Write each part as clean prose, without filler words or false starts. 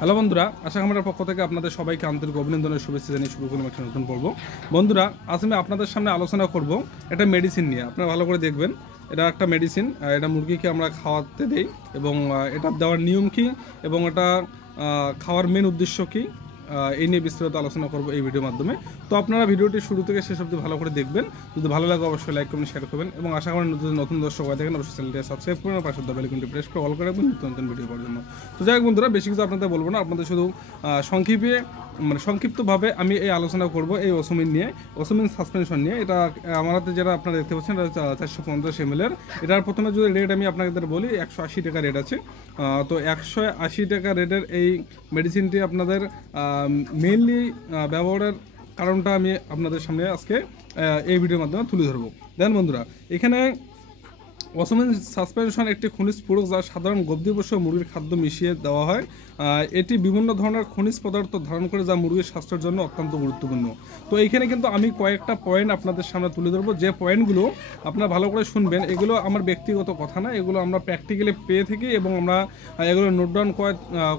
Hello বন্ধুরা, আশা খামারের পক্ষ থেকে আপনাদের সবাইকে আন্তরিক অভিনন্দনের শুভেচ্ছা জানিয়ে শুরু করলাম একটা নতুন পর্ব। বন্ধুরা, আজ আমি আপনাদের সামনে আলোচনা করব একটা মেডিসিন নিয়ে। আপনারা ভালো করে দেখবেন, এটা একটা মেডিসিন। এটা মুরগিকে আমরা খাওয়াতে দেই এবং এটা দেওয়ার নিয়ম কী এবং এটা খাওয়ার মেন উদ্দেশ্য কী, এই নিয়ে বিস্তারিত আলোচনা করব এই ভিডিওর মাধ্যমে। তো আপনারা ভিডিওটি শুরু থেকে শেষ অবধি ভালো করে দেখবেন। যদি ভালো লাগে অবশ্যই লাইক কমেন্ট শেয়ার করবেন এবং আশা করি নতুন দর্শক হয়ে থাকেন অবশ্যই চ্যানেলটি সাবস্ক্রাইব করবেন, পাশে বেল আইকনটি প্রেস করে অল করে রাখবেন নতুন ভিডিও পাওয়ার জন্য। তো যাই হোক বন্ধুরা, বেশি কিছু আপনাদের বলবো না, আপনাদের শুধু সংক্ষিপ্তভাবে আমি এই আলোচনা করব এই ওসমিন নিয়ে, ওসমিন সাসপেনশন নিয়ে। এটা আমার হাতে যেটা আপনারা দেখতে পাচ্ছেন, এটা 450 ml এর। এটার প্রথমে যদি রেট আমি আপনাদের বলি, 180 টাকা রেট আছে। তো 180 টাকা রেটের এই মেডিসিনটি আপনাদের মেইনলি ব্যবহারের কারণটা আমি আপনাদের সামনে আজকে এই ভিডিওর মাধ্যমে তুলে ধরবো। দেখেন বন্ধুরা, এখানে ওসমিন সাসপেনশন একটি খনিজ পূরক যা সাধারণ গবাদিপশু মুরগির খাদ্য মিশিয়ে দেওয়া হয়। এটি বিভিন্ন ধরনের খনিজ পদার্থ ধারণ করে যা মুরগির স্বাস্থ্যের জন্য অত্যন্ত গুরুত্বপূর্ণ। তো এইখানে কিন্তু আমি কয়েকটা পয়েন্ট আপনাদের সামনে তুলে ধরবো, যে পয়েন্টগুলো আপনারা ভালো করে শুনবেন। এগুলো আমার ব্যক্তিগত কথা না, এগুলো আমরা প্র্যাকটিক্যালি পেয়ে থাকি এবং আমরা এগুলো নোট ডাউন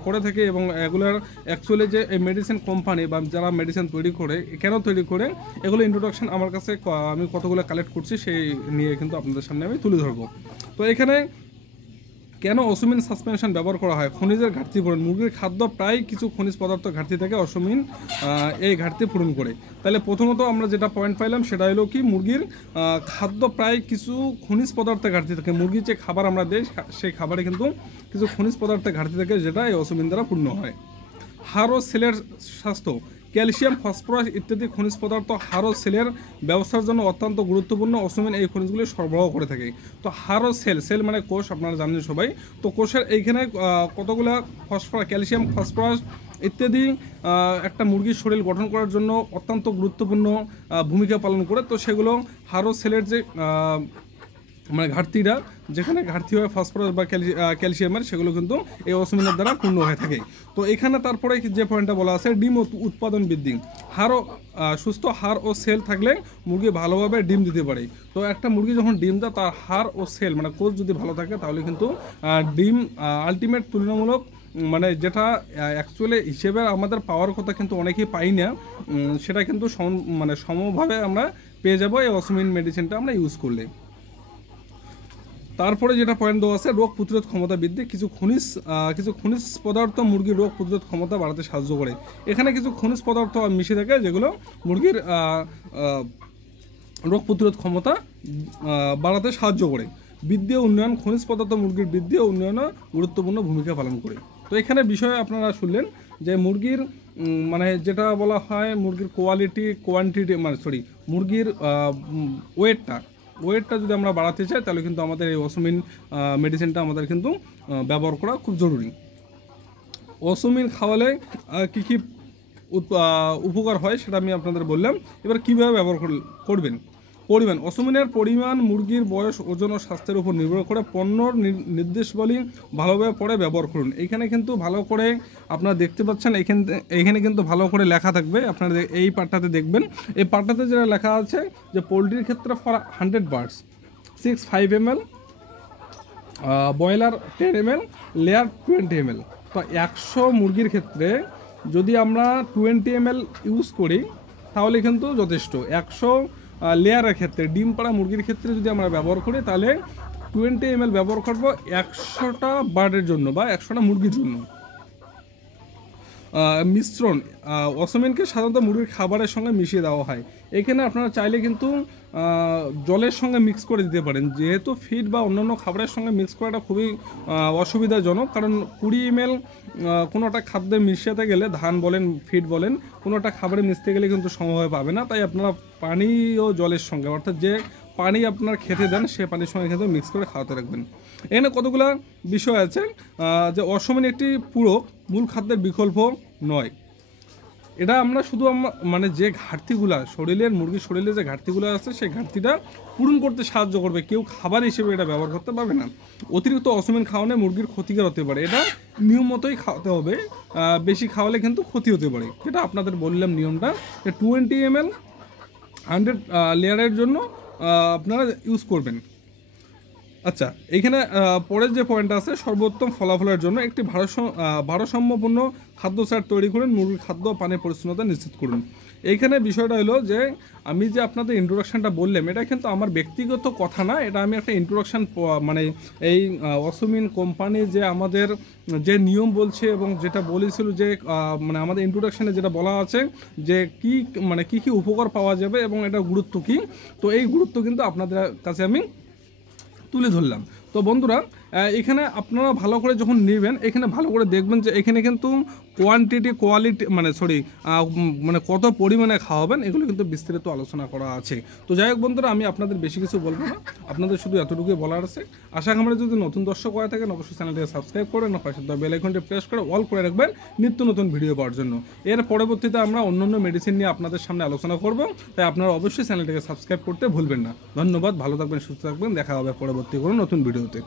করে থাকি। এবং এগুলোর অ্যাকচুয়ালি যে এই মেডিসিন কোম্পানি বা যারা মেডিসিন তৈরি করে, কেন তৈরি করে, এগুলো ইন্ট্রোডাকশন আমার কাছে আমি কতগুলো কালেক্ট করছি সেই নিয়ে কিন্তু আপনাদের সামনে আমি তুলে ধরবো। তো এখানে কেন ওসমিন সাসপেনশন ব্যবহার করা হয়? খনিজের ঘাটতি পূরণ। মুরগির খাদ্য প্রায় কিছু খনিজ পদার্থ ঘাটতি থেকে ওসমিন এই ঘাটতি পূরণ করে। তাহলে প্রথমত আমরা যেটা পয়েন্ট পাইলাম সেটা হলো কি, মুরগির খাদ্য প্রায় কিছু খনিজ পদার্থের ঘাটতি থাকে। মুরগির যে খাবার আমরা দেই সেই খাবারে কিন্তু কিছু খনিজ পদার্থের ঘাটতি থাকে, যেটা এই ওসমিন দ্বারা পূর্ণ হয়। হাড় ও সেলের স্বাস্থ্য। ক্যালসিয়াম, ফসফরাস ইত্যাদি খনিজ পদার্থ হাড় ও সেলের ব্যবস্থার জন্য অত্যন্ত গুরুত্বপূর্ণ। ওসমিন এই খনিজগুলি সরবরাহ করে থাকে। তো হাড় ও সেল মানে কোষ, আপনারা জানেন সবাই। তো কোষের এইখানে কতগুলো ক্যালসিয়াম, ফসফরাস ইত্যাদি একটা মুরগির শরীর গঠন করার জন্য অত্যন্ত গুরুত্বপূর্ণ ভূমিকা পালন করে। তো সেগুলো হাড় ও সেলের যে ঘাটতিটা, যেখানে ঘাটতি হয় ফসফরাস বা ক্যালসিয়ামের, সেগুলো কিন্তু এই ওসমিনের দ্বারা পূর্ণ হয়ে থাকে। তো এখানে তারপরে যে পয়েন্টটা বলা আছে, ডিম উৎপাদন বৃদ্ধি। সুস্থ হাড় ও সেল থাকলে মুরগি ভালোভাবে ডিম দিতে পারে। তো একটা মুরগি যখন ডিম দেয়, তার হাড় ও সেল কোষ যদি ভালো থাকে, তাহলে কিন্তু ডিম আলটিমেট তুলনামূলক যেটা অ্যাকচুয়ালি হিসেবে আমাদের পাওয়ার কথা কিন্তু অনেকেই পাই না, সেটা কিন্তু সমভাবে আমরা পেয়ে যাবো এই ওসমিন মেডিসিনটা আমরা ইউজ করলে। তারপরে যেটা পয়েন্ট দেওয়া আছে, রোগ প্রতিরোধ ক্ষমতা বৃদ্ধি। কিছু খনিজ পদার্থ মুরগির রোগ প্রতিরোধ ক্ষমতা বাড়াতে সাহায্য করে। এখানে কিছু খনিজ পদার্থ মিশে থাকে, যেগুলো মুরগির রোগ প্রতিরোধ ক্ষমতা বাড়াতে সাহায্য করে। বৃদ্ধি ও উন্নয়ন। খনিজ পদার্থ মুরগির বৃদ্ধি ও উন্নয়নে গুরুত্বপূর্ণ ভূমিকা পালন করে। তো এখানে বিষয়ে আপনারা শুনলেন যে মুরগির যেটা বলা হয়, মুরগির কোয়ান্টিটি মুরগির ওয়েটটা যদি আমরা বাড়াতে চাই, তাহলে কিন্তু আমাদের এই ওসমিন মেডিসিনটা আমাদের কিন্তু ব্যবহার করা খুব জরুরি। ওসমিন খাওয়ালে কী কী উপকার হয় সেটা আমি আপনাদের বললাম। এবার কীভাবে ব্যবহার করবেন। পরিমাণ। ওসমিনের পরিমাণ মুরগির বয়স, ওজন ও স্বাস্থ্যের উপর নির্ভর করে। পণ্যর নির্দেশাবলী ভালোভাবে পড়ে ব্যবহার করুন। এইখানে কিন্তু ভালো করে আপনারা দেখতে পাচ্ছেন, এইখানে কিন্তু ভালো করে লেখা থাকবে। আপনারা এই পার্টটাতে দেখবেন, এই পার্টটাতে যেটা লেখা আছে যে পোলট্রির ক্ষেত্রে for 100 birds 5 ml, broiler 10 ml, layer 20 ml। তো 100 মুরগির ক্ষেত্রে যদি আমরা 20 ml ইউজ করি, তাহলে কিন্তু যথেষ্ট। 100 লেয়ারের ক্ষেত্রে, ডিম পাড়া মুরগির ক্ষেত্রে যদি আমরা ব্যবহার করি, তাহলে 20 ml ব্যবহার করব 100টা বার্ডের জন্য বা 100টা মুরগির জন্য। মিশ্রণ। ওসমিনকে সাধারণত মুরগির খাবারের সঙ্গে মিশিয়ে দেওয়া হয়। এখানে আপনারা চাইলে কিন্তু জলের সঙ্গে মিক্স করে দিতে পারেন, যেহেতু ফিড বা অন্যান্য খাবারের সঙ্গে মিক্স করাটা খুবই অসুবিধাজনক। কারণ 20 ml কোনো একটা খাদ্যে মিশাতে গেলে, ধান বলেন ফিড বলেন, কোনো একটা খাবারে মিশতে গেলে কিন্তু সমভাবে পাবে না। তাই আপনারা পানি ও জলের সঙ্গে, অর্থাৎ যে পানি আপনার খেতে দেন সে পানির সঙ্গে খেতে মিক্স করে খাওয়াতে রাখবেন। এখানে কতগুলো বিষয় আছে, যে ওসমিন একটি পূরক, মূল খাদ্যের বিকল্প নয়। এটা আমরা শুধু যে ঘাটতিগুলো মুরগির শরীরে যে ঘাটতিগুলো আছে, সেই ঘাটতিটা পূরণ করতে সাহায্য করবে। কেউ খাবার হিসেবে এটা ব্যবহার করতে পারবে না। অতিরিক্ত ওসমিন খাওয়ানো মুরগির ক্ষতিকর হতে পারে। এটা নিয়ম মতোই খাওয়াতে হবে, বেশি খাওয়ালে কিন্তু ক্ষতি হতে পারে। যেটা আপনাদের বললাম নিয়মটা, যে 20 ml 100 লেয়ারের জন্য আপনারা ইউজ করবেন। আচ্ছা, এইখানে পরের যে পয়েন্ট আছে, সর্বোত্তম ফলাফলের জন্য একটি ভারসাম্যপূর্ণ খাদ্য চার্ট তৈরি করুন, মুরগির খাদ্য ও পানির পরিচ্ছন্নতা নিশ্চিত করুন। এইখানে বিষয়টা হলো যে আমি যে আপনাদের ইন্ট্রোডাকশনটা বললাম, এটা কিন্তু আমার ব্যক্তিগত কথা না, এটা আমি একটা ইন্ট্রোডাকশন মানে এই অসমিন কোম্পানি যে আমাদের যে নিয়ম বলছে এবং যেটা বলেছিল যে মানে আমাদের ইন্ট্রোডাকশনে যেটা বলা আছে যে কি মানে কি কি উপকার পাওয়া যাবে এবং এটার গুরুত্ব কি, তো এই গুরুত্ব কিন্তু আপনাদের কাছে আমি তুলে ধরলাম। তো বন্ধুরা, এখানে আপনারা ভালো করে যখন নেবেন, এখানে ভালো করে দেখবেন যে এখানে কিন্তু কোয়ান্টিটি কোয়ালিটি মানে মানে কত পরিমাণে খাওয়াবেন, এগুলো কিন্তু বিস্তারিত আলোচনা করা আছে। তো যাই হোক বন্ধুরা, আমি আপনাদের বেশি কিছু বলবো না, আপনাদের শুধু এতটুকুই বলার আছে। আশা করি যদি নতুন দর্শক হয়ে থাকেন, অবশ্যই চ্যানেলটিকে সাবস্ক্রাইব করেন, পাশে বেল আইকনটি প্রেস করে অল করে রাখবেন নিত্য নতুন ভিডিও পাওয়ার জন্য। এর পরবর্তীতে আমরা অন্যান্য মেডিসিন নিয়ে আপনাদের সামনে আলোচনা করব, তাই আপনারা অবশ্যই চ্যানেলটিকে সাবস্ক্রাইব করতে ভুলবেন না। ধন্যবাদ, ভালো থাকবেন, সুস্থ থাকবেন, দেখা হবে পরবর্তী কোনো নতুন ভিডিওতে।